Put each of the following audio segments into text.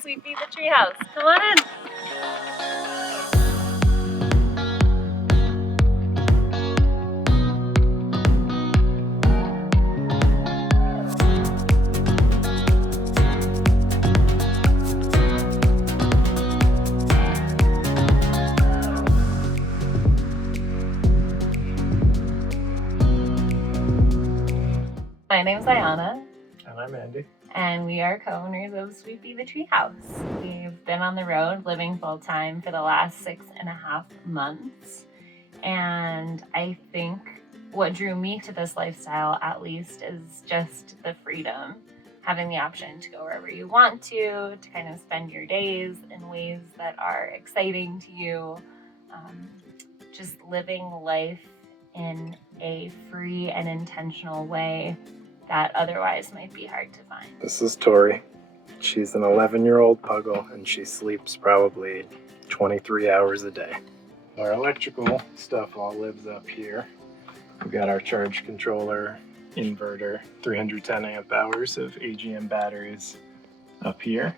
Sweet Pea the Treehouse. Come on in. My name's Ayana. And I'm Andy. And we are co-owners of Sweet Pea the Treehouse. We've been on the road living full-time for the last 6.5 months. And I think what drew me to this lifestyle, at least, is just the freedom. Having the option to go wherever you want to kind of spend your days in ways that are exciting to you. Just living life in a free and intentional way that otherwise might be hard to find. This is Tori. She's an 11-year-old puggle and she sleeps probably 23 hours a day. Our electrical stuff all lives up here. We've got our charge controller, inverter, 310 amp hours of AGM batteries up here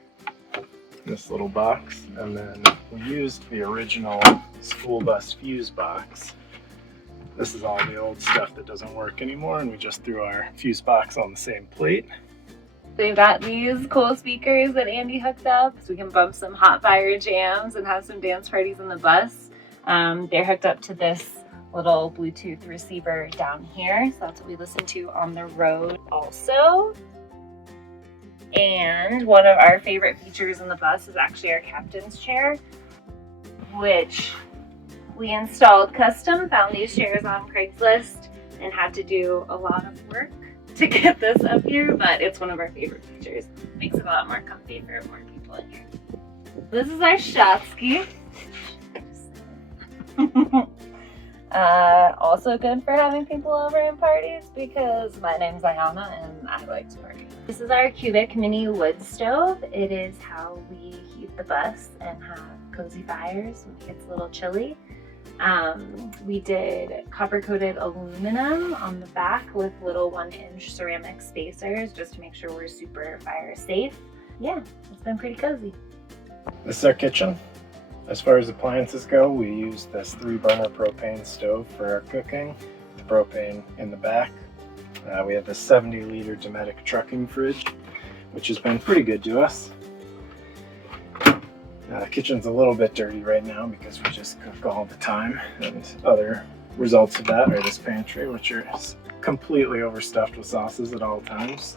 in this little box. And then we used the original school bus fuse box. This is all the old stuff that doesn't work anymore, and we just threw our fuse box on the same plate. So we've got these cool speakers that Andy hooked up so we can bump some hot fire jams and have some dance parties in the bus. They're hooked up to this little Bluetooth receiver down here, so that's what we listen to on the road also. And one of our favorite features in the bus is actually our captain's chair, which we installed custom, found these chairs on Craigslist, and had to do a lot of work to get this up here, but it's one of our favorite features. Makes it a lot more comfy for more people in here. This is our Shotsky. Also good for having people over in parties because my name's Ayana and I like to party. This is our cubic mini wood stove. It is how we heat the bus and have cozy fires when it gets a little chilly. We did copper-coated aluminum on the back with little 1-inch ceramic spacers just to make sure we're super fire safe. Yeah, it's been pretty cozy. This is our kitchen. As far as appliances go, we use this 3-burner propane stove for our cooking. The propane in the back. We have this 70-liter Dometic trucking fridge, which has been pretty good to us. The kitchen's a little bit dirty right now because we just cook all the time, and other results of that are this pantry, which is completely overstuffed with sauces at all times,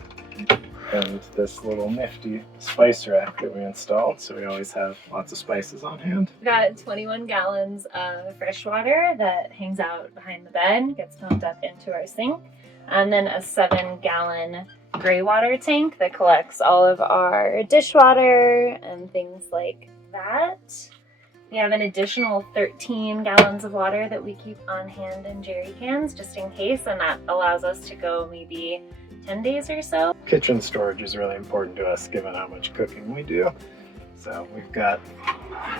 and this little nifty spice rack that we installed, so we always have lots of spices on hand. We've got 21 gallons of fresh water that hangs out behind the bed, gets pumped up into our sink, and then a 7-gallon gray water tank that collects all of our dishwater and things like that. We have an additional 13 gallons of water that we keep on hand in jerry cans just in case, and that allows us to go maybe 10 days or so. Kitchen storage is really important to us given how much cooking we do. So we've got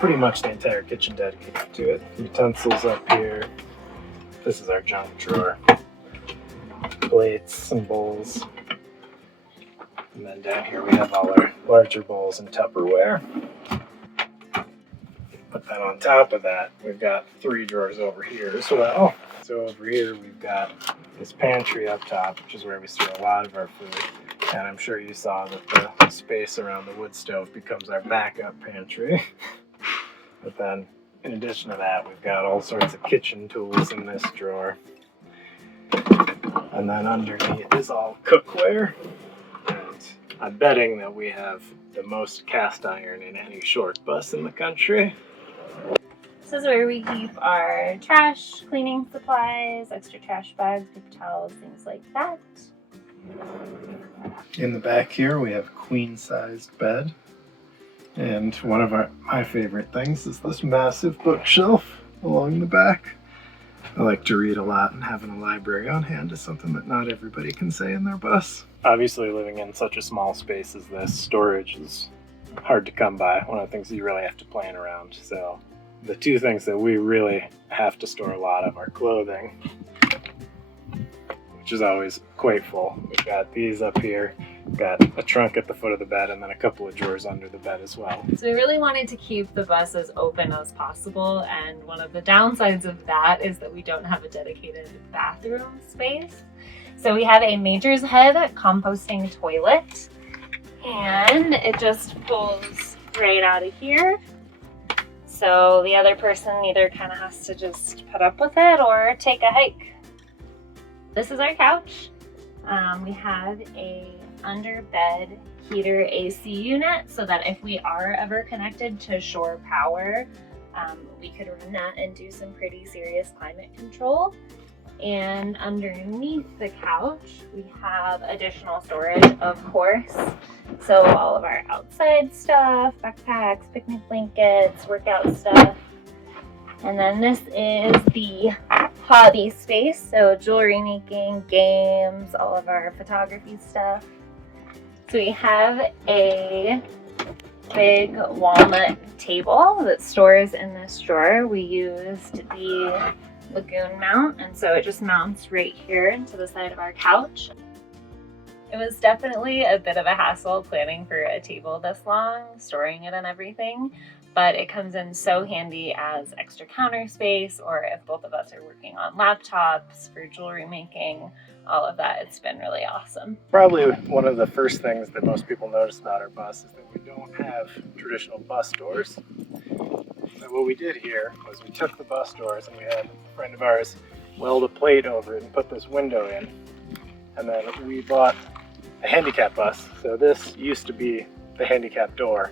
pretty much the entire kitchen dedicated to it. Utensils up here. This is our junk drawer. Plates and bowls. And then down here we have all our larger bowls and Tupperware. But then on top of that, we've got 3 drawers over here as well. So over here we've got this pantry up top, which is where we store a lot of our food. And I'm sure you saw that the space around the wood stove becomes our backup pantry. But then in addition to that, we've got all sorts of kitchen tools in this drawer. And then underneath is all cookware. And I'm betting that we have the most cast iron in any short bus in the country. This is where we keep our trash, cleaning supplies, extra trash bags, paper towels, things like that. In the back here we have a queen-sized bed. And one of my favorite things is this massive bookshelf along the back. I like to read a lot, and having a library on hand is something that not everybody can say in their bus. Obviously, living in such a small space as this, storage is hard to come by. One of the things you really have to plan around. So the 2 things that we really have to store a lot of are clothing, which is always quite full. We've got these up here, Got a trunk at the foot of the bed and then a couple of drawers under the bed as well. So we really wanted to keep the bus as open as possible, and one of the downsides of that is that we don't have a dedicated bathroom space. So we have a Major's Head composting toilet, and it just pulls right out of here. So the other person either kind of has to just put up with it or take a hike. This is our couch. We have a under bed heater AC unit so that if we are ever connected to shore power, we could run that and do some pretty serious climate control. And underneath the couch, we have additional storage, of course. So all of our outside stuff, backpacks, picnic blankets, workout stuff. And then this is the hobby space. So jewelry making, games, all of our photography stuff. So we have a big walnut table that stores in this drawer. We used the Lagoon mount, and so it just mounts right here into the side of our couch. It was definitely a bit of a hassle planning for a table this long, storing it and everything, but it comes in so handy as extra counter space, or if both of us are working on laptops for jewelry making, all of that. It's been really awesome. Probably one of the first things that most people notice about our bus is that we don't have traditional bus doors. So what we did here was we took the bus doors and we had a friend of ours weld a plate over it and put this window in. And then we bought a handicap bus. So this used to be the handicap door.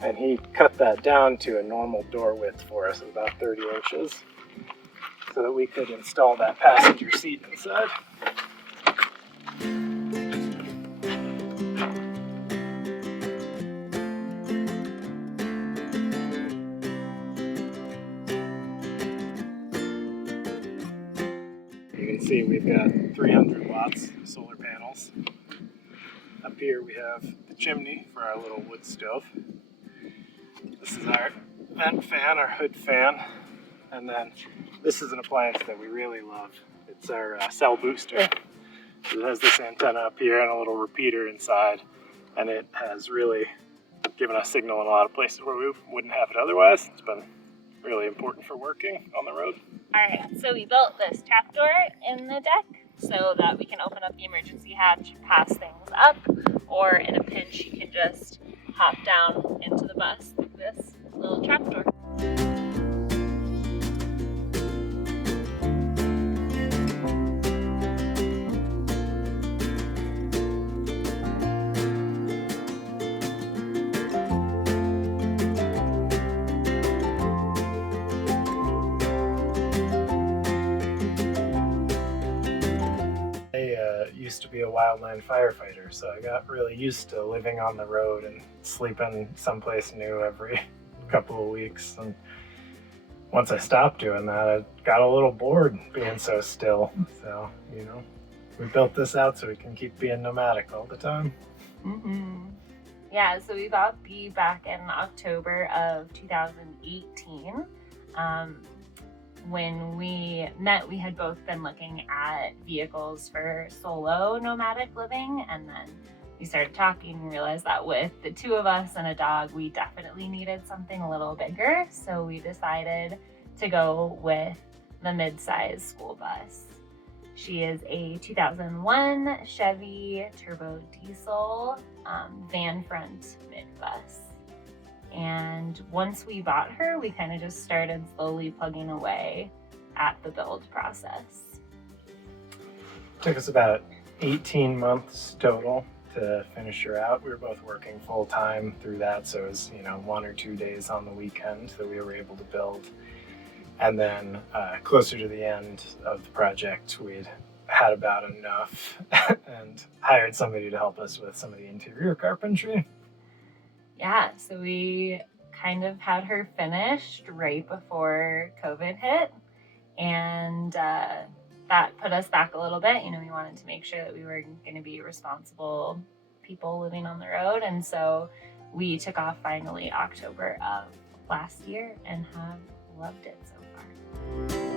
And he cut that down to a normal door width for us of about 30 inches so that we could install that passenger seat inside. You can see we've got 300 watts of solar panels. Up here we have the chimney for our little wood stove. This is our vent fan, our hood fan, and then this is an appliance that we really love. It's our cell booster. It has this antenna up here and a little repeater inside, and it has really given us signal in a lot of places where we wouldn't have it otherwise. It's been really important for working on the road. Alright, so we built this trapdoor in the deck so that we can open up the emergency hatch, pass things up, or in a pinch you can just hop down into the bus through this little trapdoor. Used to be a wildland firefighter, so I got really used to living on the road and sleeping someplace new every couple of weeks. And once I stopped doing that, I got a little bored being so still. So, you know, we built this out so we can keep being nomadic all the time. Yeah, so we bought B back in October of 2018. When we met, we had both been looking at vehicles for solo nomadic living, and then we started talking and realized that with the two of us and a dog, we definitely needed something a little bigger. So we decided to go with the mid-size school bus. She is a 2001 Chevy turbo diesel van front mid bus. And once we bought her, we kind of just started slowly plugging away at the build process. It took us about 18 months total to finish her out. We were both working full time through that, so it was 1 or 2 days on the weekend that we were able to build. And then closer to the end of the project, we'd had about enough and hired somebody to help us with some of the interior carpentry. Yeah, so we kind of had her finished right before COVID hit, and that put us back a little bit. We wanted to make sure that we were going to be responsible people living on the road, and so we took off finally October of last year and have loved it so far.